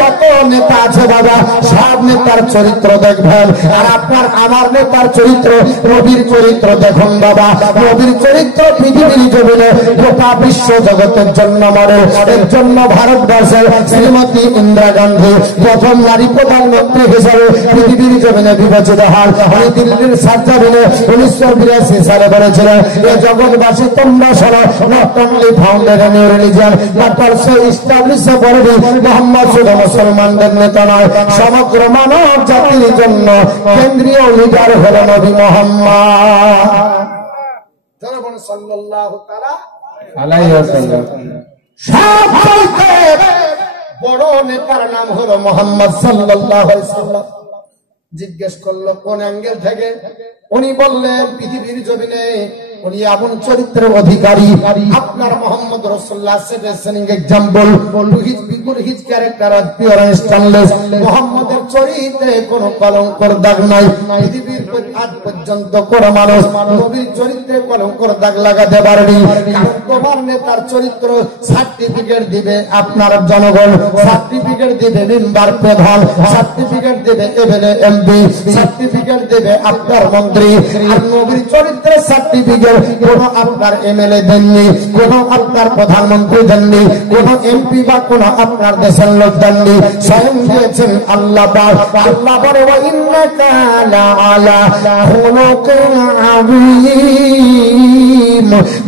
যত নেতা আছে বাবা, সব নেতার চরিত্র দেখবেন। আর আপনার আমার নেতার চরিত্র, নবীর চরিত্র দেখুন বাবা। নবীর চরিত্র পৃথিবীর জমিনে গোটা বিশ্ব জগতের জন্য মরে। এর জন্য ভারতবর্ষের শ্রীমতী ইন্দিরা গান্ধী প্রথম নারী প্রধানমন্ত্রী হিসেবে পৃথিবীর জমিনে বিবেচিত হন। উনি দিল্লির সার্জাবিনে 1982 সালে বলেছিলেন এ জগৎবাসী তোমরা শোনো, not only founded a new religion but also established A body. Mohammad শুধু মুসলমানদের নেতা নয়, সমগ্র মানব জাতির জন্য কেন্দ্রীয় লিডার হলো নবী মুহাম্মদ সাল্লাল্লাহু তাআলা আলাইহি ওয়াসাল্লাম। সবচেয়ে বড় নেতার নাম হলো মুহাম্মদ সাল্লাল্লাহু আলাইহি ওয়াসাল্লাম। জিজ্ঞেস করলো কোন অ্যাঙ্গেল থেকে? উনি বললেন পৃথিবীর জমিনে উনি এমন চরিত্রের অধিকারী। আপনার Mohammad Rasulullah setting example his character of pure and stainless. মোহাম্মদের চরিত্রে কোনো কলঙ্কর দাগ নাই। পৃথিবীর আজ পর্যন্ত কোন মানুষ নবীর চরিত্রে কলঙ্কর দাগ লাগাতে পারেনি। কারণ তোমার নেতার চরিত্র সার্টিফিকেট দিবে আপনার জনগণ, সার্টিফিকেট দিবে মেম্বার প্রধান, সার্টিফিকেট দেবে এমএলএ এমপি, সার্টিফিকেট দেবে আপনার মন্ত্রী। আর নবীর চরিত্রের সার্টিফিকেট কোন আপনার এমএলএ দেননি, কোন আপনার প্রধানমন্ত্রী দেননি, কোন এমপি বা কোন আপনার দেশের লোক দেননি, স্বয়ং দিয়েছেন আল্লাহ পাক। আল্লাহ বলে ওয়া ইন্নাকা লাআলা খুলুকিন আযীম।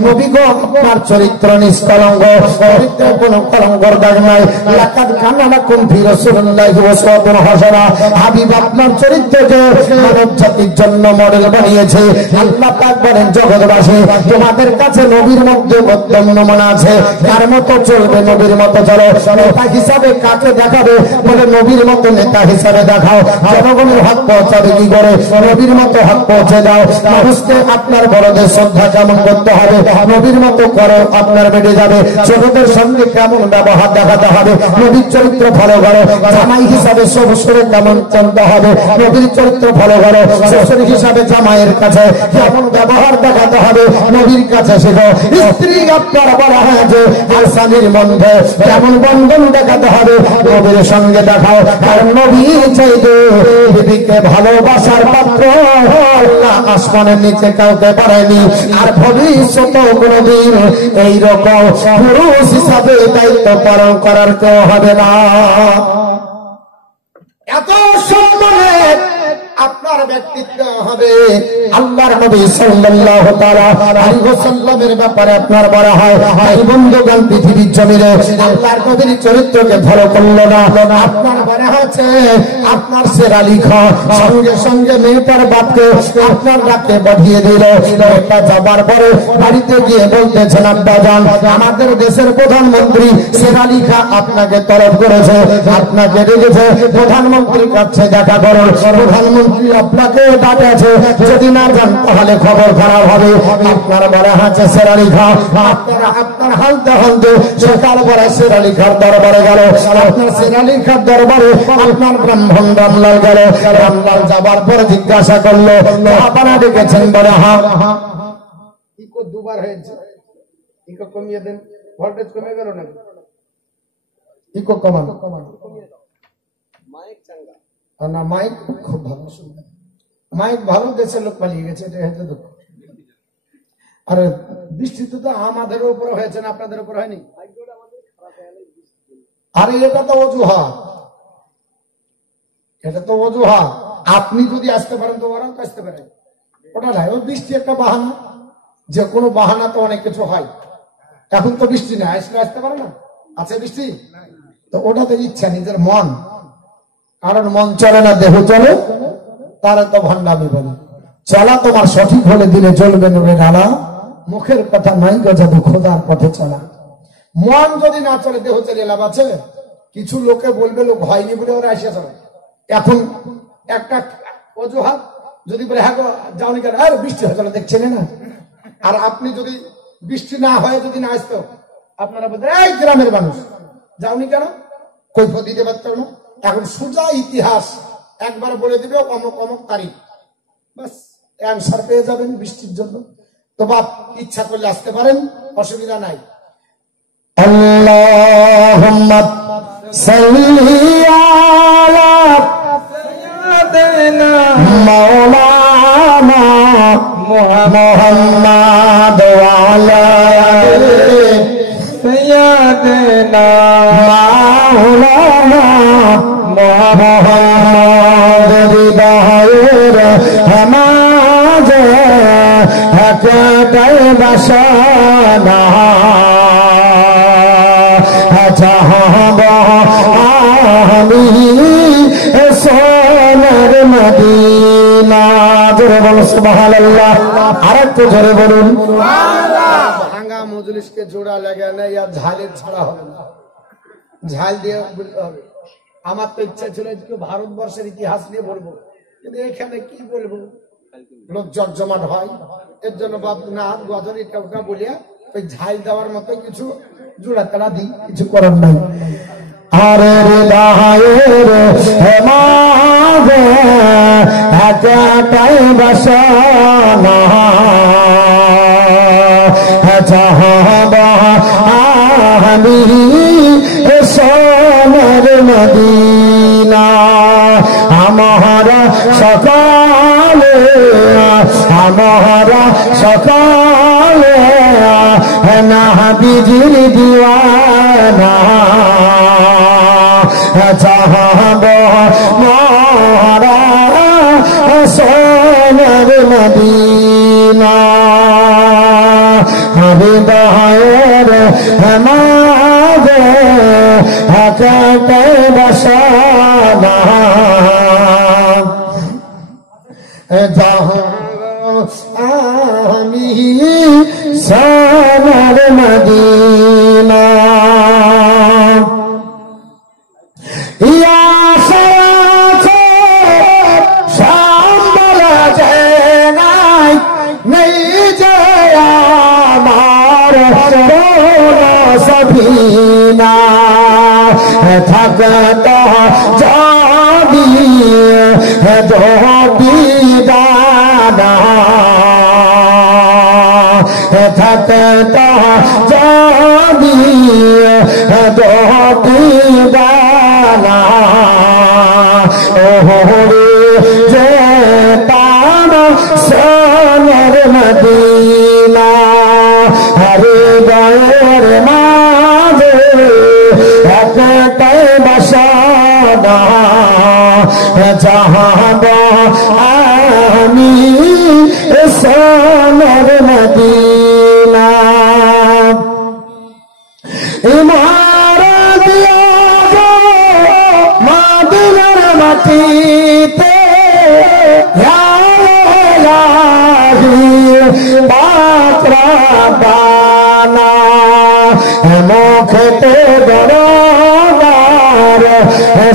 নবী গো আপনার চরিত্র নিষ্কলঙ্ক, চরিত্রে কোনো কলঙ্কর দাগ নাই। লাকাদ কানা লাকুম ফি রাসূলিল্লাহি উসওয়াতুন হাসানা। হাবিব আপনার চরিত্রকে মানব জাতির জন্য মডেল বানিয়েছে। আল্লাহ পাক বলেন জগৎবাসী তোমাদের কাছে নবীর মধ্যে উত্তম নমুনা আছে, কার মতো চলবে নবীর মতো চলো। নেতা হিসাবে কাকে দেখাবে? বলে নবীর মতো নেতা হিসাবে দেখাও। জনগণের হক পৌঁছাবে কি করে? নবীর মতো হক পৌঁছে দাও। মানুষকে আপনার বড়দের শ্রদ্ধা কেমন করতে হবে? নবীর মতো করো, আপনার বেড়ে যাবে। ছোটদের সঙ্গে কেমন ব্যবহার দেখাতে হবে? নবীর চরিত্র ফলো করো। জামাই হিসাবে শ্বশুরে কেমন চলতে হবে? নবীর চরিত্র ফলো করো। শ্বশুর হিসাবে জামাইয়ের কাছে কেমন ব্যবহার দেখাতে হবে? নবীর কাছে শেখো। স্ত্রী আপনার বলা হয় যে আর স্বামীর মধ্যে কেমন বন্ধন দেখাতে হবে? নবীর সঙ্গে দেখাও। কারণ নবী চাইতে পৃথিবীকে ভালোবাসার পাত্র আল্লাহ আসমানের নিচে কাউকে পারেনি। আর ভবিষ্যতে কোনদিন এইরকম পুরুষ হিসাবে দায়িত্ব পালন করার কেউ হবে না। এত সম্মানে আপনার ব্যক্তিত্ব হবে। আল্লাহর নবী সাল্লাল্লাহু তাআলা আলাইহি ওয়াসাল্লামের ব্যাপারে আপনার বলা হয় এই বন্ধুগণ পৃথিবীর জমিনে আল্লাহর নবীর চরিত্রকে ফলো করলো না। আপনার বলা হচ্ছে আপনার সেরা লিখা সঙ্গে সঙ্গে মেয়েটার বাপকে আপনার ডাকে পাঠিয়ে দিল। মেয়েটা যাবার পরে বাড়িতে গিয়ে বলতেছেন আব্বাজান আমাদের দেশের প্রধানমন্ত্রী সেরা লিখা আপনাকে তলব করেছে, আপনাকে ডেকেছে, প্রধানমন্ত্রীর কাছে দেখা করো। প্রধানমন্ত্রী আপনাকে ডাকেছে, যদি না যান তাহলে খবর খারাপ হবে। আপনার বলা হচ্ছে সেরালি খা। আপনার হালতে হালতে সকাল বেলা সেরালি খার দরবারে গেল। আপনার সেরালি খার দরবারে আপনার ব্রাহ্মণ রামলাল গেল। রামলাল যাবার পর জিজ্ঞাসা করলো আপনারা ডেকেছেন? বলে হ্যাঁ। ইকো দুবার হয়েছে, ইকো কমিয়ে দেন, ভোল্টেজ কমে গেল না? ইকো কমান, মাইক চাঙ্গা না, মাইক খুব ভালো শুনবে। মাইক ভালো, দেশের লোক পালিয়ে গেছে, এটা হয়তো দুঃখ। আর বৃষ্টিতে তো আমাদের উপর হয়েছে না, আপনাদের উপর হয়নি? আরে এটা তো অজুহাত, এটা তো অজুহাত। আপনি যদি আসতে পারেন তো ওরাও আসতে পারেন, ওটা নাই। ওই বৃষ্টি একটা বাহানা, যে কোনো বাহানা তো অনেক কিছু হয়। এখন তো বৃষ্টি না, আসলে আসতে পারে না, আছে বৃষ্টি তো ওটা তো ইচ্ছা, নিজের মন। কারণ মন চলে না দেহ চলে, তারা তো ভণ্ডামি বলে। চলা তোমার সঠিক হলে দিলে চলবে নুরে ডালা, মুখের কথা নাই গো যাবো খোদার পথে চলা। মন যদি না চলে দেহ চলে লাভ আছে? কিছু লোকে বলবে লোক হয়নি বলে ওরা আসে চলে। এখন একটা অজুহাত যদি বলে হ্যাঁ যাওনি কেন, আর বৃষ্টি হয়ে চলে দেখছেন না। আর আপনি যদি বৃষ্টি না হয় যদি না আসতো, আপনারা বলতেন এই গ্রামের মানুষ যাওনি কেন, কৈফিয়ত দিতে পারতো না। এখন সোজা ইতিহাস একবার বলে দিবে অমুক অমুক তারিখ, বাস অ্যান্সার পেয়ে যাবেন বৃষ্টির জন্য। তো বাপ ইচ্ছা করলে আসতে পারেন, অসুবিধা নাই। আল্লাহুম্মা সাল্লি আলা সাইয়্যিদিনা মাওলানা মুহাম্মাদ ওয়া আলা আলি সাইয়্যিদিনা মাওলানা মুহাম্মাদ হৃদয়ের হামাজে হাকাতাই বাসানা চাহব আমি সোনার মদিনা। জোরে বলুন সুবহানাল্লাহ। আর একটু জোরে বলুন। ভাঙা মজলিসকে জোড়া লাগে না, ইয়া ঝালের ছাড়া হবে না, ঝাল দিয়ে বলতে হবে। আমার তো ইচ্ছা ছিল ভারতবর্ষের ইতিহাস নিয়ে বলবো, কিন্তু এখানে কি বলবো, লোক জমজমাট হয়। এর জন্য না গজর এটা ওটা বলিয়া ওই ঝাল দেওয়ার মতো কিছু জোড়া তারা দিই, কিছু করার নাই। আরে হৃদয়ের হেমাগে একাটাই বাসনা চাহবা আমি সোনার মদিনা আমারা সকালে না বিজির দিওয়ানা চাহব মারা সোনার মদিনা হৃদয়ের হেমাগে একাটাই বাসনা আমি সোনার মদিনা ইয়া সারাছে সাম্বলা যায় নাই নেই যে আমার সফিনা থাকত যদি দাদা থাকত যদি দাদা ওহরে যে তার সোনার মদিনা হরে দয়ের মাঝে একটাই বাসনা চাহব আমি সোনার মদিনা ইমারত মদিনার মাটিতে পাত্রা বানা মুখতে দরবার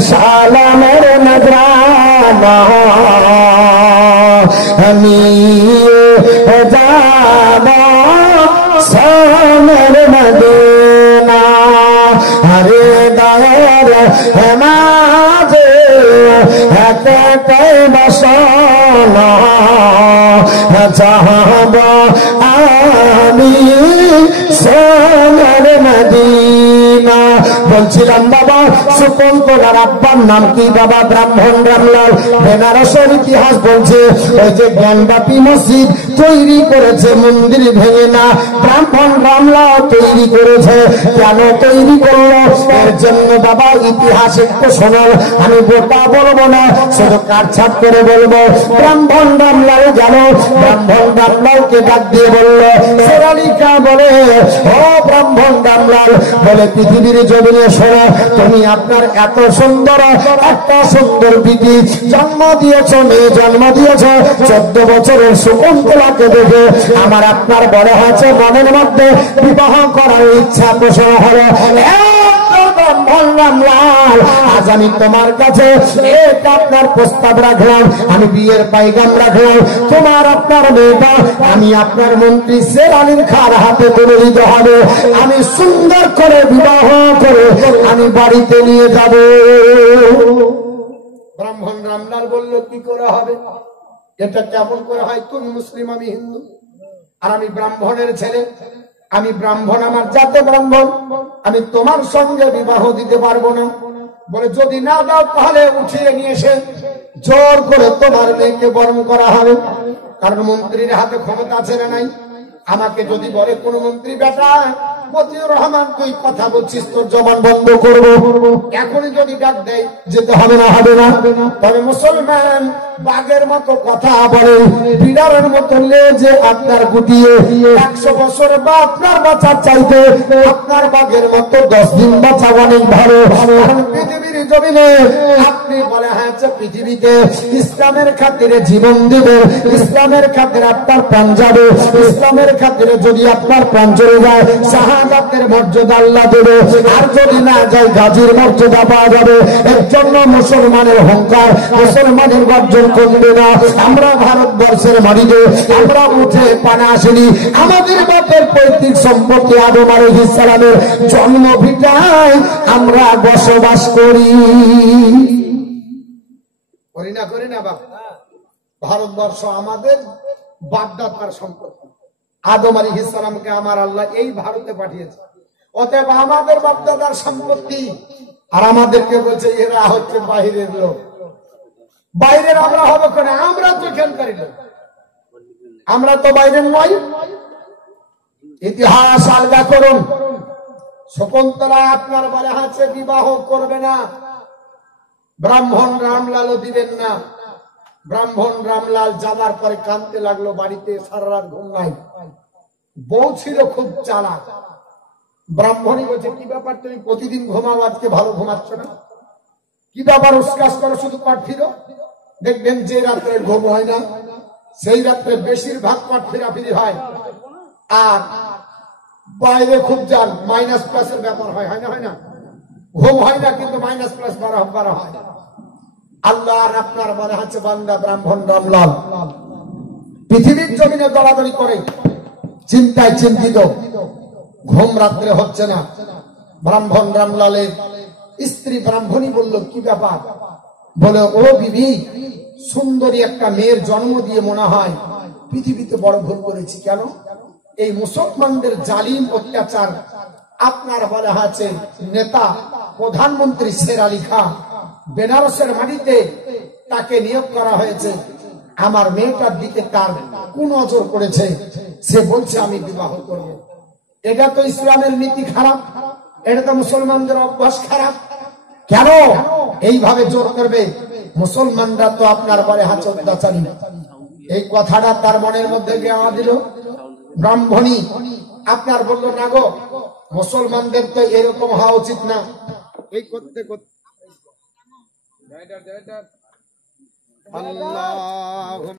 সালামের নজরানা আমি যাব সোনার মদিনা হরে দয়ার মাঝে একটাই বাসনা চাহব আমি সোনার মদিনা। বলছিলাম বাবা শকুন্তলার আব্বার নাম কি? বাবা ব্রাহ্মণ রামলাল। বেনারসের ইতিহাস বলছে ওই যে জ্ঞানব্যাপী মসজিদ তৈরি করেছে মন্দির ভেঙে না, ব্রাহ্মণ রামলাল তৈরি করেছে। কেন তৈরি করলো? এর জন্য বাবা ইতিহাস একটু শোনো, আমি গোটা বলবো না, শুধু কাটছাট করে বলবো। ব্রাহ্মণ রামলাল গেল, ব্রাহ্মণ রামলালকে ডাক দিয়ে বললো, সোনালিকা বলে ও ব্রাহ্মণ রামলাল বলে পৃথিবীর জমিনে শোনো, তুমি আপনার এত সুন্দর একটা সুন্দর বিধি জন্ম দিয়েছ, মেয়ে জন্ম দিয়েছ, 14 বছরের শকুন্তলাকে দেখে আমার আপনার বড় হয়েছে, মনের মধ্যে বিবাহ করার ইচ্ছা পোষণ হলো। আজ আমি তোমার কাছে এটা আপনার প্রস্তাব রাখলাম, আমি বিয়ের পাইগাম রাখলাম, তোমার আপনার মেয়েটা আমি আপনার মন্ত্রী শের আলীর খার হাতে তুলে দিতে হবে, আমি সুন্দর করে বিবাহ করে আমি বাড়িতে নিয়ে যাব। ব্রাহ্মণ রামলাল বলল কি করে হবে? এটা কেমন করে হয়? তুমি মুসলিম, আমি হিন্দু, আর আমি ব্রাহ্মণের ছেলে, আমি ব্রাহ্মণ, আমার জাতে ব্রাহ্মণ, আমি তোমার সঙ্গে বিবাহ দিতে পারবো না। বলে যদি না দাও তাহলে উঠিয়ে নিয়ে এসে জোর করে তোমার মেয়েকে বরণ করা হবে। কারণ মন্ত্রীর হাতে ক্ষমতা আছে না নাই? আমাকে যদি বলে কোন মন্ত্রী বেটা মতিউর রহমান তুই কথা বলছিস, তোর জবান বন্ধ করবো, এখনই যদি ডাক দেয় যেতে হবে না, হবে না। তবে মুসলমান বাঘের মতো কথা বলে, বিড়ালের মতো লেজে আপনার গুটিয়ে 100 বছর বা আপনার বাঁচার চাইতে আপনার বাঘের মতো 10 দিন বাঁচা অনেক ভালো। পৃথিবীর জমিনে আপনি বলে হ্যাঁ পৃথিবীতে ইসলামের খাতিরে জীবন দেবে, ইসলামের খাতিরে আপনার প্রাণ যাবে, ইসলামের খাতিরে যদি আপনার প্রাণ চলে যায় শাহাদাতের মর্যাদা আল্লাহ দেবে, আর যদি না যায় গাজীর মর্যাদা পাওয়া যাবে। এর জন্য মুসলমানের অহংকার, মুসলমানের গর্জন করবে না। আমরা ভারতবর্ষের মাটিতে আমরা উঠে পানা আসিনি। আমাদের বাপের পৈতৃক সম্পত্তি আদম আলাইহিস সালামের জন্মভিটায় আমরা বসবাস করি। করি না বাপ? ভারতবর্ষ আমাদের বাপদাদার সম্পত্তি। আদম আলাইহিস সালামকে আমার আল্লাহ এই ভারতে পাঠিয়েছে, অতএব আমাদের বাপদাদার সম্পত্তি। আর আমাদেরকে বলছে এরা হচ্ছে বাইরের লোক। বাইরের আমরা হবে কেন? আমরা তো এখানকারই লোক, আমরা তো বাইরের নয়। ইতিহাস আলগা করুন। শকুন্তলা আপনার বলে আছে বিবাহ করবে না, ব্রাহ্মণ রামলালও দিবেন না। ব্রাহ্মণ রামলাল যাবার পরে কাঁদতে লাগলো, বাড়িতে সারা রাত ঘুম নাই। বউ ছিল খুব চালাক। ব্রাহ্মণী বলছে কি ব্যাপার, তুমি প্রতিদিন ঘুমাও, আজকে ভালো ঘুমাচ্ছ না? কি ব্যাপার, উস্কাস করো শুধু কট ফিরো? দেখবেন যে রাত্রে ঘুম হয় না সেই রাত্রে বেশিরভাগ কট ফিরাফিরি হয়। আর বাইরে খুব যান, মাইনাস প্লাসের ব্যাপার হয় না? হয় না? ঘুম হয় না কিন্তু মাইনাস প্লাস বাড়া হয়। আল্লাহ আর আপনার মনে হচ্ছে বান্দা ব্রাহ্মণ রামলাল পৃথিবীর জমিনে দৌড়াদৌড়ি করে, চিন্তায় চিন্তিত, ঘুম রাত্রে হচ্ছে না। ব্রাহ্মণ রামলালের স্ত্রী ব্রাহ্মণী বলল কি ব্যাপার? বলে ও বিবি, সুন্দরী একটা মেয়ের জন্ম দিয়ে মনে হয় পৃথিবীতে বড় ভুল করেছি। কেন? এই মুসলমানদের জালিম অত্যাচার। আপনার বলা আছে নেতা প্রধানমন্ত্রী শের আলী খান, বেনারসের মাটিতে তাকে নিয়োগ করা হয়েছে। আমার মেয়েটার দিকে তার কুনজর করেছে, সে বলছে আমি বিবাহ করব। এটা তো ইসলামের নীতি খারাপ, এটা তো মুসলমানদের অভ্যাস খারাপ। কেন এইভাবে জোর করবে? মুসলমানরা তো আপনার বলে হাত অত্যাচারী। এই কথাটা তার মনের মধ্যে দেওয়া দিল। ব্রাহ্মণী আপনার বলল না গো, মুসলমানদের তো এরকম হওয়া উচিত না। এই করতে করতে আল্লাহ